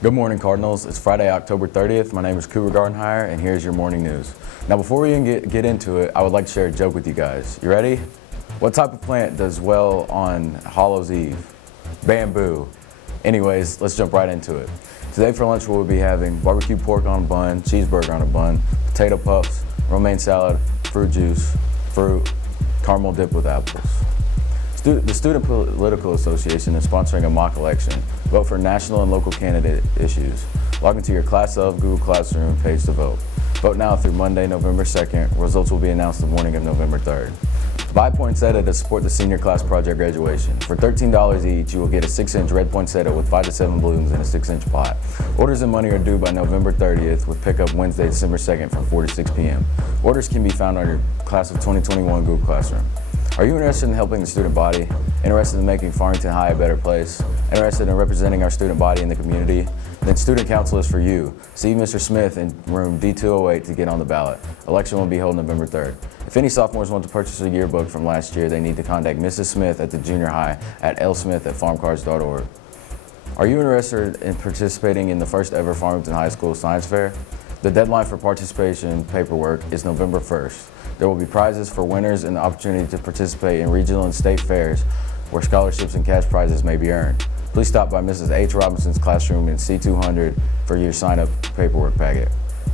Good morning, Cardinals. It's Friday, October 30th. My name is Cooper Gardenhire, and here's your morning news. Now, before we even get into it, I would like to share a joke with you guys. You ready? What type of plant does well on Hallows Eve? Bamboo. Anyways, let's jump right into it. Today for lunch we'll be having barbecue pork on a bun, cheeseburger on a bun, potato puffs, romaine salad, fruit juice, fruit, caramel dip with apples. The Student Political Association is sponsoring a mock election. Vote for national and local candidate issues. Log into your Class of Google Classroom page to vote. Vote now through Monday, November 2nd. Results will be announced the morning of November 3rd. Buy poinsettia to support the senior class project graduation. For $13 each, you will get a 6-inch red poinsettia with 5 to 7 blooms in a 6-inch pot. Orders and money are due by November 30th with pickup Wednesday, December 2nd from 4 to 6 p.m. Orders can be found on your Class of 2021 Google Classroom. Are you interested in helping the student body? Interested in making Farmington High a better place? Interested in representing our student body in the community? Then Student Council is for you. See Mr. Smith in room D208 to get on the ballot. Election will be held November 3rd. If any sophomores want to purchase a yearbook from last year, they need to contact Mrs. Smith at the junior high at lsmith@farmcards.org. Are you interested in participating in the first ever Farmington High School Science Fair? The deadline for participation paperwork is November 1st. There will be prizes for winners and the opportunity to participate in regional and state fairs where scholarships and cash prizes may be earned. Please stop by Mrs. H. Robinson's classroom in C200 for your sign-up paperwork packet.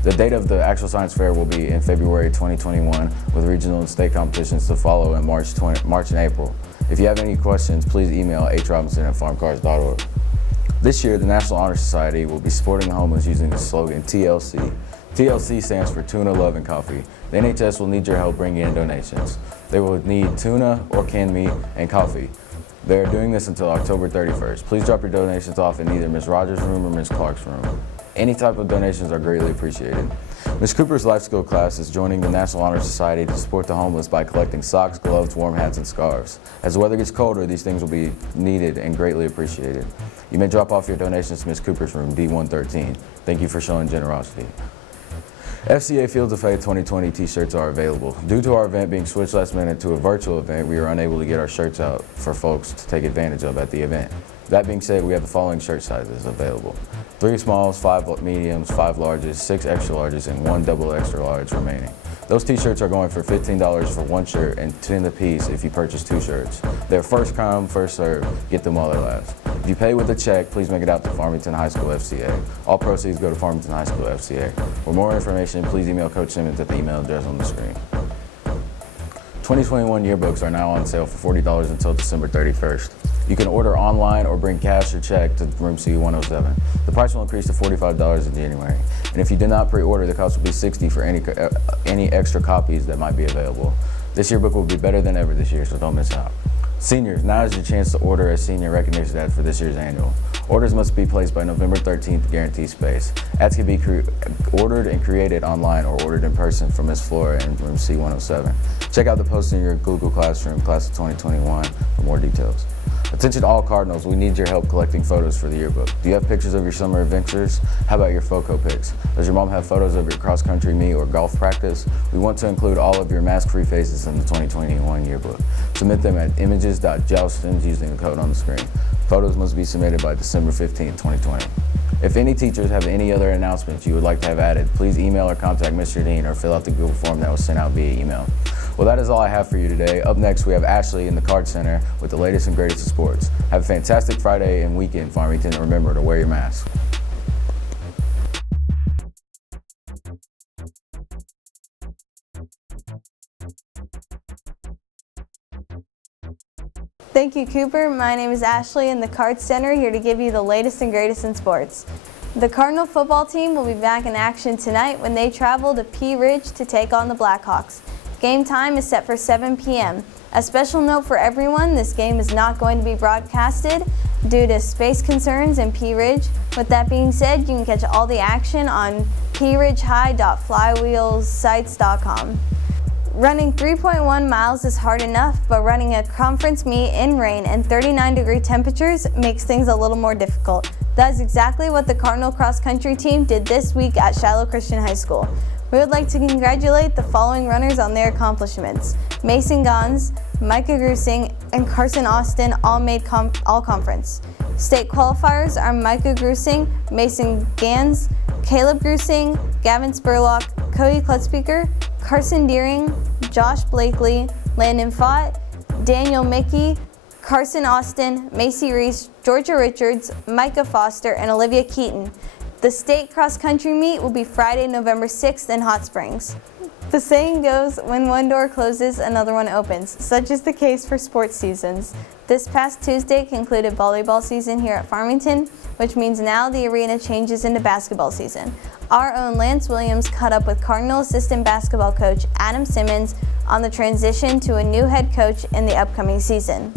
The date of the actual science fair will be in February 2021 with regional and state competitions to follow in March and April. If you have any questions, please email hrobinson@farmcards.org. This year, the National Honor Society will be supporting the homeless using the slogan TLC. TLC stands for Tuna, Love, and Coffee. The NHS will need your help bringing in donations. They will need tuna or canned meat and coffee. They are doing this until October 31st. Please drop your donations off in either Ms. Rogers' room or Ms. Clark's room. Any type of donations are greatly appreciated. Ms. Cooper's life skill class is joining the National Honor Society to support the homeless by collecting socks, gloves, warm hats, and scarves. As the weather gets colder, these things will be needed and greatly appreciated. You may drop off your donations to Ms. Cooper's room, D113. Thank you for showing generosity. FCA Fields of Faith 2020 t-shirts are available. Due to our event being switched last minute to a virtual event, we are unable to get our shirts out for folks to take advantage of at the event. That being said, we have the following shirt sizes available. 3 smalls, 5 mediums, 5 larges, 6 extra larges, and 1 double extra large remaining. Those t-shirts are going for $15 for 1 shirt and $10 a piece if you purchase 2 shirts. They're first come, first served. Get them while they last. If you pay with a check, please make it out to Farmington High School FCA. All proceeds go to Farmington High School FCA. For more information, please email Coach Simmons at the email address on the screen. 2021 yearbooks are now on sale for $40 until December 31st. You can order online or bring cash or check to room C107. The price will increase to $45 in January. And if you did not pre-order, the cost will be $60 for any extra copies that might be available. This yearbook will be better than ever this year, so don't miss out. Seniors, now is your chance to order a senior recognition ad for this year's annual. Orders must be placed by November 13th to guarantee space. Ads can be ordered and created online or ordered in person from Ms. Flora in room C107. Check out the post in your Google Classroom, Class of 2021, for more details. Attention to all Cardinals, we need your help collecting photos for the yearbook. Do you have pictures of your summer adventures? How about your photo pics? Does your mom have photos of your cross-country meet or golf practice? We want to include all of your mask-free faces in the 2021 yearbook. Submit them at images.joustons using the code on the screen. Photos must be submitted by December 15, 2020. If any teachers have any other announcements you would like to have added, please email or contact Mr. Dean or fill out the Google form that was sent out via email. Well, that is all I have for you today. Up next, we have Ashley in the Card Center with the latest and greatest of sports. Have a fantastic Friday and weekend, Farmington, and remember to wear your mask. Thank you, Cooper. My name is Ashley in the Card Center, here to give you the latest and greatest in sports. The Cardinal football team will be back in action tonight when they travel to Pea Ridge to take on the Blackhawks. Game time is set for 7 p.m. A special note for everyone, this game is not going to be broadcasted due to space concerns in Pea Ridge. With that being said, you can catch all the action on pearidgehigh.flywheelsites.com. Running 3.1 miles is hard enough, but running a conference meet in rain and 39-degree temperatures makes things a little more difficult. That is exactly what the Cardinal cross country team did this week at Shiloh Christian High School. We would like to congratulate the following runners on their accomplishments. Mason Gons, Micah Grusing, and Carson Austin all made all-conference. State qualifiers are Micah Grusing, Mason Gans, Caleb Grusing, Gavin Spurlock, Cody Klutzbeker, Carson Deering, Josh Blakely, Landon Fott, Daniel Mickey, Carson Austin, Macy Reese, Georgia Richards, Micah Foster, and Olivia Keaton. The state cross-country meet will be Friday, November 6th in Hot Springs. The saying goes, when one door closes, another one opens. Such is the case for sports seasons. This past Tuesday concluded volleyball season here at Farmington, which means now the arena changes into basketball season. Our own Lance Williams caught up with Cardinal assistant basketball coach Adam Simmons on the transition to a new head coach in the upcoming season.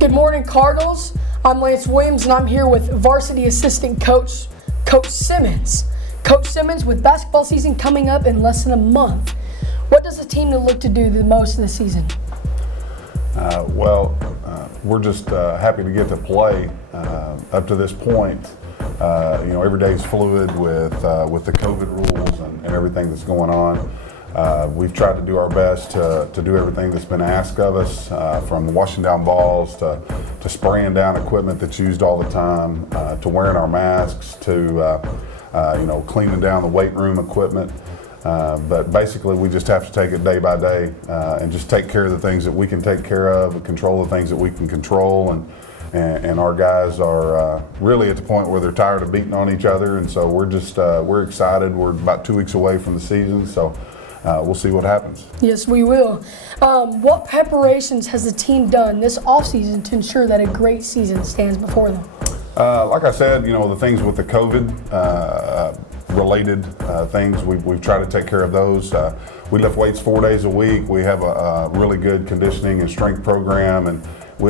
Good morning, Cardinals. I'm Lance Williams, and I'm here with varsity assistant coach, Coach Simmons. Coach Simmons, with basketball season coming up in less than a month, what does the team look to do the most of the season? We're just happy to get to play up to this point. Every day is fluid with the COVID rules and everything that's going on. We've tried to do our best to do everything that's been asked of us, from washing down balls to spraying down equipment that's used all the time, to wearing our masks, to cleaning down the weight room equipment. But basically, we just have to take it day by day and just take care of the things that we can take care of, and control the things that we can control. And our guys are really at the point where they're tired of beating on each other, and so we're excited. We're about 2 weeks away from the season, so we'll see what happens. Yes, we will. What preparations has the team done this offseason to ensure that a great season stands before them? Like I said, the things with the COVID related things, we've tried to take care of those. We lift weights 4 days a week. We have a really good conditioning and strength program, and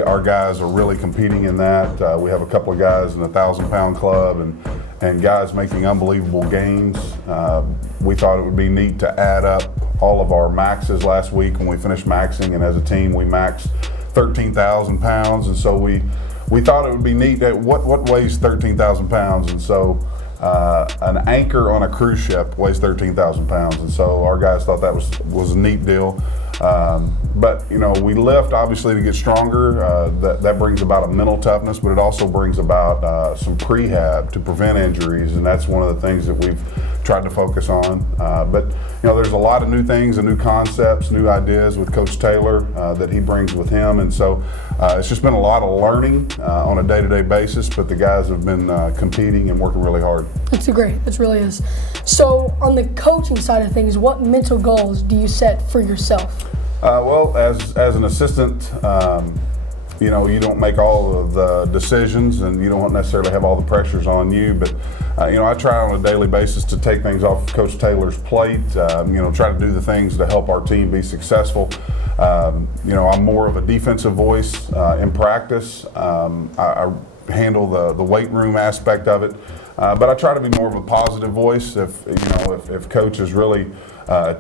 our guys are really competing in that. We have a couple of guys in the 1,000-pound club and guys making unbelievable gains. We thought it would be neat to add up all of our maxes last week when we finished maxing, and as a team we maxed 13,000 pounds, and so we thought it would be neat that what weighs 13,000 pounds, and so an anchor on a cruise ship weighs 13,000 pounds, and so our guys thought that was a neat deal. But we lift obviously to get stronger. That brings about a mental toughness, but it also brings about some prehab to prevent injuries, and that's one of the things that we've tried to focus on. But there's a lot of new things and new concepts, new ideas with Coach Taylor that he brings with him, and so it's just been a lot of learning on a day-to-day basis. But the guys have been competing and working really hard. That's great. It really is. So on the coaching side of things, what mental goals do you set for yourself? As an assistant, you don't make all of the decisions, and you don't necessarily have all the pressures on you. But I try on a daily basis to take things off of Coach Taylor's plate. Try to do the things to help our team be successful. I'm more of a defensive voice in practice. I handle the weight room aspect of it, but I try to be more of a positive voice. If Coach is really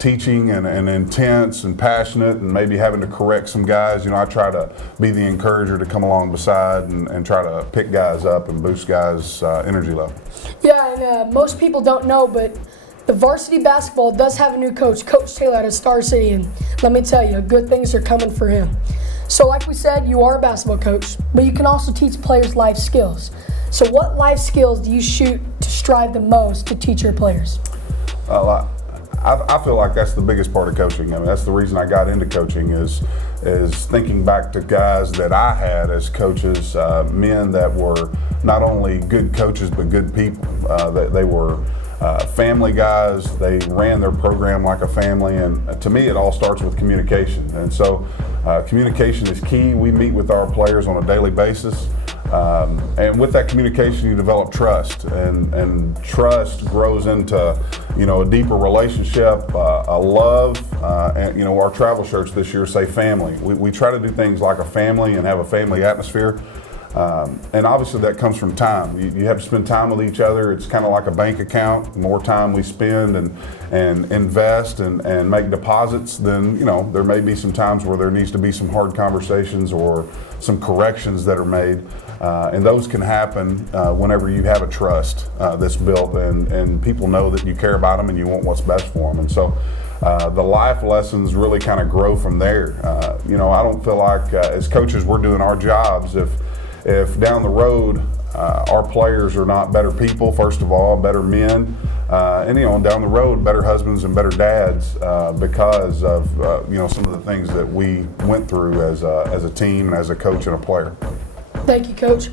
teaching and intense and passionate and maybe having to correct some guys, I try to be the encourager to come along beside and try to pick guys up and boost guys' energy level. Yeah, and most people don't know, but the varsity basketball does have a new coach, Coach Taylor out of Star City, and let me tell you, good things are coming for him. So like we said, you are a basketball coach, but you can also teach players life skills. So what life skills do you shoot to strive the most to teach your players? I feel like that's the biggest part of coaching. I mean, that's the reason I got into coaching is thinking back to guys that I had as coaches, men that were not only good coaches but good people. That they were family guys. They ran their program like a family, and to me, it all starts with communication. And so, communication is key. We meet with our players on a daily basis. And with that communication, you develop trust, and trust grows into, a deeper relationship, a love, and our travel shirts this year say family. We try to do things like a family and have a family atmosphere. And obviously that comes from time. You have to spend time with each other. It's kind of like a bank account. The more time we spend and invest and make deposits, then there may be some times where there needs to be some hard conversations or some corrections that are made. And those can happen whenever you have a trust that's built and people know that you care about them and you want what's best for them. And so the life lessons really kind of grow from there. I don't feel like as coaches we're doing our jobs if down the road our players are not better people, first of all, better men, and down the road, better husbands and better dads because of some of the things that we went through as a team and as a coach and a player. Thank you, Coach.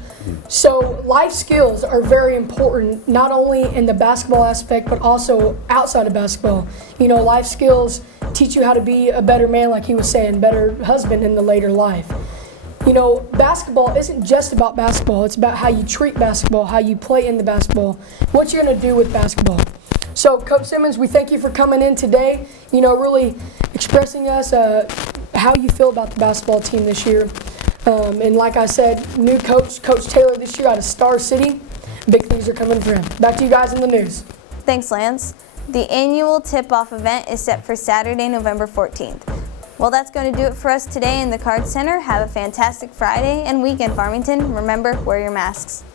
So life skills are very important, not only in the basketball aspect, but also outside of basketball. Life skills teach you how to be a better man, like he was saying, better husband in the later life. Basketball isn't just about basketball. It's about how you treat basketball, how you play in the basketball, what you're going to do with basketball. So, Coach Simmons, we thank you for coming in today, really expressing us how you feel about the basketball team this year. And like I said, new coach, Coach Taylor this year out of Star City. Big things are coming for him. Back to you guys in the news. Thanks, Lance. The annual tip-off event is set for Saturday, November 14th. Well, that's going to do it for us today in the Card Center. Have a fantastic Friday and weekend, Farmington. Remember, wear your masks.